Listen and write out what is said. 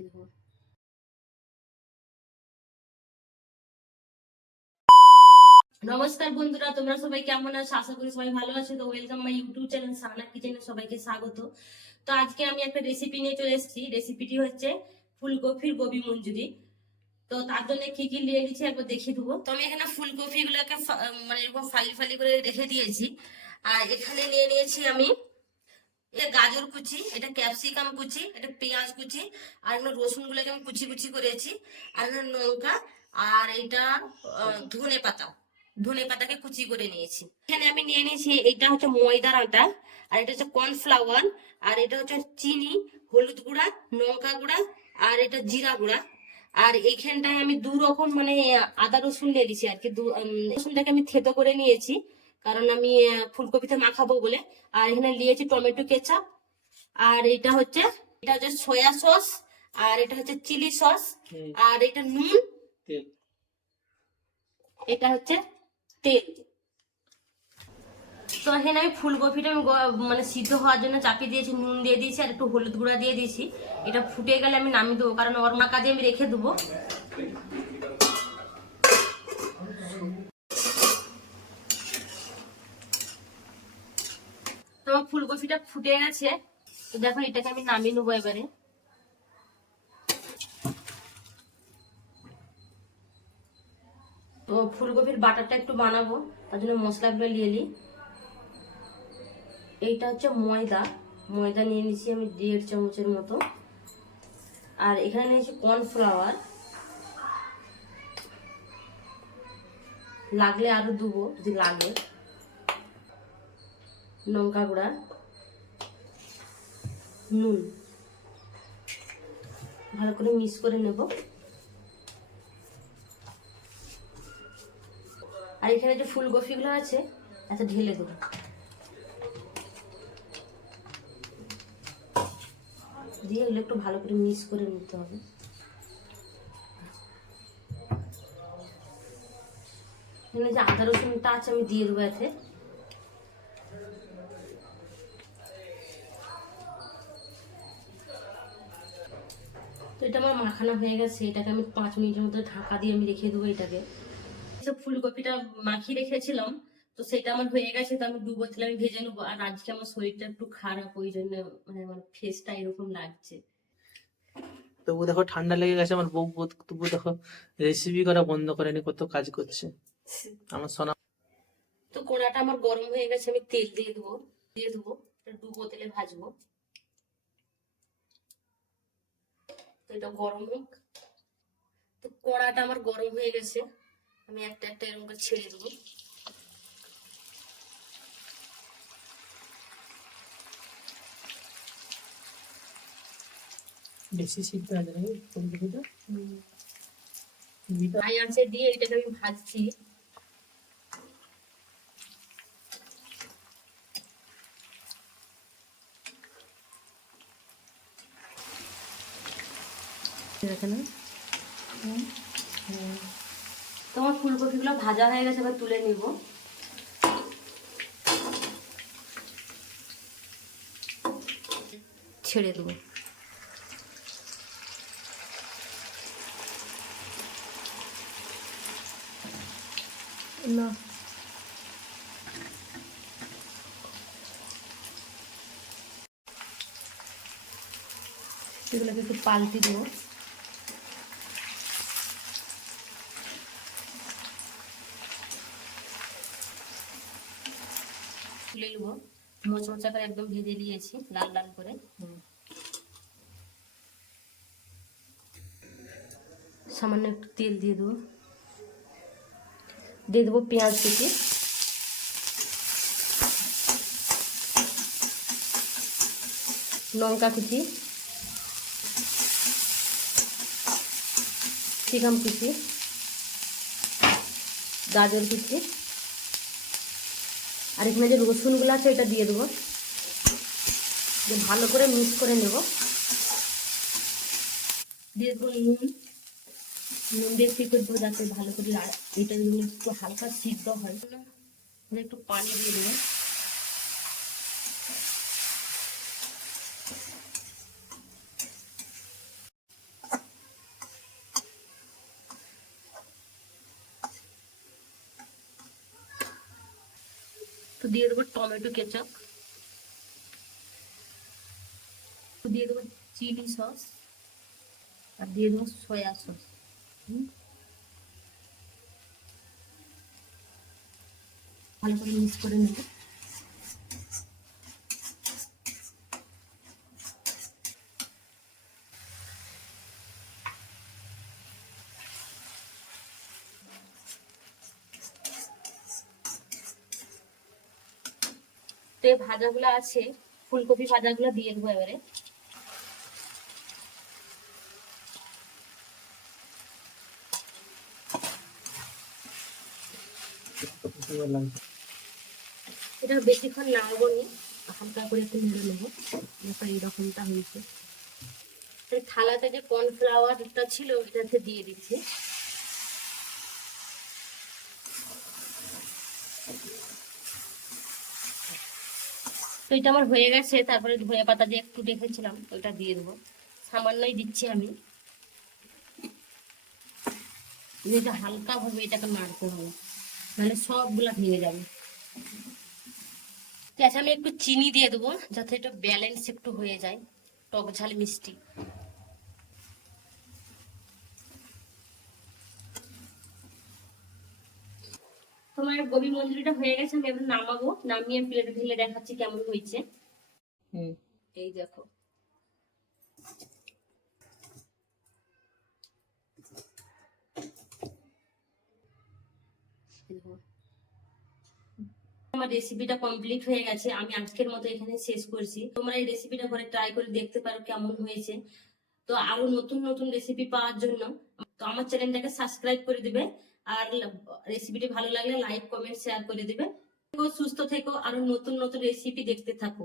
দেখে দেবো। নমস্কার বন্ধুরা, তোমরা সবাই কেমন আছো? আশা করি সবাই ভালো আছো। তো ওয়েলকাম মাই ইউটিউব চ্যানেল সানা কিচেনে সবাইকে স্বাগত। তো আজকে আমি একটা রেসিপি নিয়ে চলে এসেছি। রেসিপিটি হচ্ছে ফুলকপির গোবি মঞ্জুরি। তো তার জন্য কি কি নিয়ে নিয়েছি একবার দেখিয়ে দেবো। তো আমি এখানে ফুলকপি গুলোকে মানে এরকম ফালি ফালি করে রেখে দিয়েছি। আর এখানে নিয়ে নিয়েছি আমি এটা গাজর কুচি, এটা ক্যাপসিকাম কুচি, এটা পেঁয়াজ কুচি, আর এখানে রসুন গুলোকে আমি কুচি কুচি করেছি, আর এখানে লঙ্কা, আর এটা ধনে পাতা, ধনে পাতাকে কুচি করে নিয়েছি। এখানে আমি নিয়ে নিয়েছি, এটা হচ্ছে ময়দার আটা, আর এটা হচ্ছে কর্নফ্লাওয়ার, আর এটা হচ্ছে চিনি, হলুদ গুঁড়া, লঙ্কা গুঁড়া, আর এটা জিরা গুঁড়া। আর এইখানটায় আমি দু রকম মানে আদা রসুন নিয়ে দিয়েছি আর কি। রসুনটাকে আমি থেতো করে নিয়েছি, কারণ আমি ফুলকপিতে মাখাবো বলে। আর এখানে নিয়েছি টমেটো কেচাপ, আর এটা হচ্ছে সয়া সস, আর এটা হচ্ছে চিলি সস, আর এটা নুন, এটা হচ্ছে তেল। তো এখানে আমি ফুলকপিটা আমি মানে সিদ্ধ হওয়ার জন্য চাপিয়ে দিয়েছি, নুন দিয়ে দিয়েছি, আর একটু হলুদ গুঁড়া দিয়ে দিয়েছি। এটা ফুটে গেলে আমি নামিয়ে দেবো, কারণ ওর মাখা দিয়ে আমি রেখে দেবো। তোমার ফুলকপিটা ফুটে গেছে, তো দেখো এটাকে আমি নামিয়ে নেবো এবারে। তো ফুলকপির বাটারটা একটু বানাবো, তার জন্য মশলাগুলো নিয়ে নিই। এইটা হচ্ছে ময়দা, ময়দা নিয়ে নিচ্ছি আমি 1.5 চামচের মতো। আর এখানে নিয়েছি কর্নফ্লাওয়ার, লাগলে আরো দেবো যদি লাগে। লঙ্কা গুঁড়া, নুন, ভালো করে মিক্স করে নেব। আর এখানে যে ফুলকপিগুলো আছে আচ্ছা ঢেলে দেবো, দিয়ে এগুলো একটু ভালো করে মিক্স করে নিতে হবে। এখানে যে আদা রসুনটা আছে আমি দিয়ে দেবো এতে। তো এটা আমার মাখানো হয়ে গেছে, এটাকে আমি 5 মিনিটের মধ্যে ঢাকা দিয়ে আমি রেখে দেবো এটাকে। ফুলকপিটা মাখিয়ে রেখেছিলাম, তো সেটা আমার হয়ে গেছে। তো আমি 2 বোতলে আমি ভেজে নেবো। আর আজকে আমার শরীরটা একটু খারাপ, ওই জন্য মানে আমার ফেসটা এরকম লাগছে। তবু দেখো ঠান্ডা লেগে গেছে আমার বউ, তবু দেখো রেসিপি করা বন্ধ করেনি, কত কাজ করছে আমার সোনা। তো কড়াটা আমার গরম হয়ে গেছে, আমি তেল দিয়ে দেবো 2 বোতলে ভাজবো। তো এটা গরম হোক। তো কড়াটা আমার গরম হয়ে গেছে, আমি একটা একটা এরকম করে ছেড়ে দেবো। বেশি সিদ্ধ হয়ে যাবে ফুলকপিটা। হাই আঁচে দিয়ে এটাকে আমি ভাজছি। তোমার ফুলকপিগুলো ভাজা হয়ে গেছে, এবার তুলে নিব। ছেড়ে দেবো। না এগুলোকে একটু পাল্টে দেবো। তুলে নেবো, মোচমোচা করে একদম ভেজে নিয়েছি লাল লাল করে। সামান্য একটু তেল দিয়ে দেবো পেঁয়াজ কুচি, লঙ্কা কুচি, ক্যাপসিকাম কুচি, গাজর কুচি, আর এখানে যে রসুনগুলো আছে এটা দিয়ে দেবো, ভালো করে মিক্স করে নেব। দিয়ে দেবো নুন দিয়ে কি করবো যাতে ভালো করে এটা একটু হালকা সিদ্ধ হয়, একটু পানি দিয়ে দেবো। দিয়ে দেবো টমেটো কেচাপ, দিয়ে দেবো চিলি সস, আর দিয়ে দেবো সয়া সস। ভালো করে মিক্স করে নেব। তো এই ভাজাগুলো আছে, ফুলকপি ভাজাগুলো দিয়ে দেবো এবারে। বললাম এটা বেশিক্ষণ নাড়বো নি, হালকা করে একটু নেড়ে নেবো। এরপর এইরকমটা হয়েছে। এই থালাতে যে কর্নফ্লাওয়ারটা ছিল ওটাতে দিয়ে দিচ্ছি। তো এটা আমার হয়ে গেছে। তারপরে ধনে পাতা দিয়ে একটু রেখেছিলাম ওটা দিয়ে দেবো, সামান্যই দিচ্ছি আমি। এটা হালকা ভাবে এটাকে নাড়তে হবে, নাহলে সবগুলা ভেঙে যাবে। ঠিক আছে, আমি একটু চিনি দিয়ে দেবো যাতে এটা ব্যালেন্স একটু হয়ে যায়, টক ঝাল মিষ্টি। তোমার গোবি মঞ্চুরিটা হয়ে গেছে, আমি এবার নামাবো, নামিয়ে প্লেটে ঢেলে দেখাচ্ছি কেমন হয়েছে। এই দেখো। আমার রেসিপিটা কমপ্লিট হয়ে গেছে, আমি আজকের মতো এখানে শেষ করছি। তোমরা এই রেসিপিটা করে ট্রাই করে দেখতে পারো কেমন হয়েছে। তো আরো নতুন নতুন রেসিপি পাওয়ার জন্য তো আমার চ্যানেলটাকে সাবস্ক্রাইব করে দিবে, আর রেসিপিটি ভালো লাগলে লাইক কমেন্ট শেয়ার করে দিবে। সুস্থ থেকো, আরো নতুন নতুন রেসিপি দেখতে থাকো।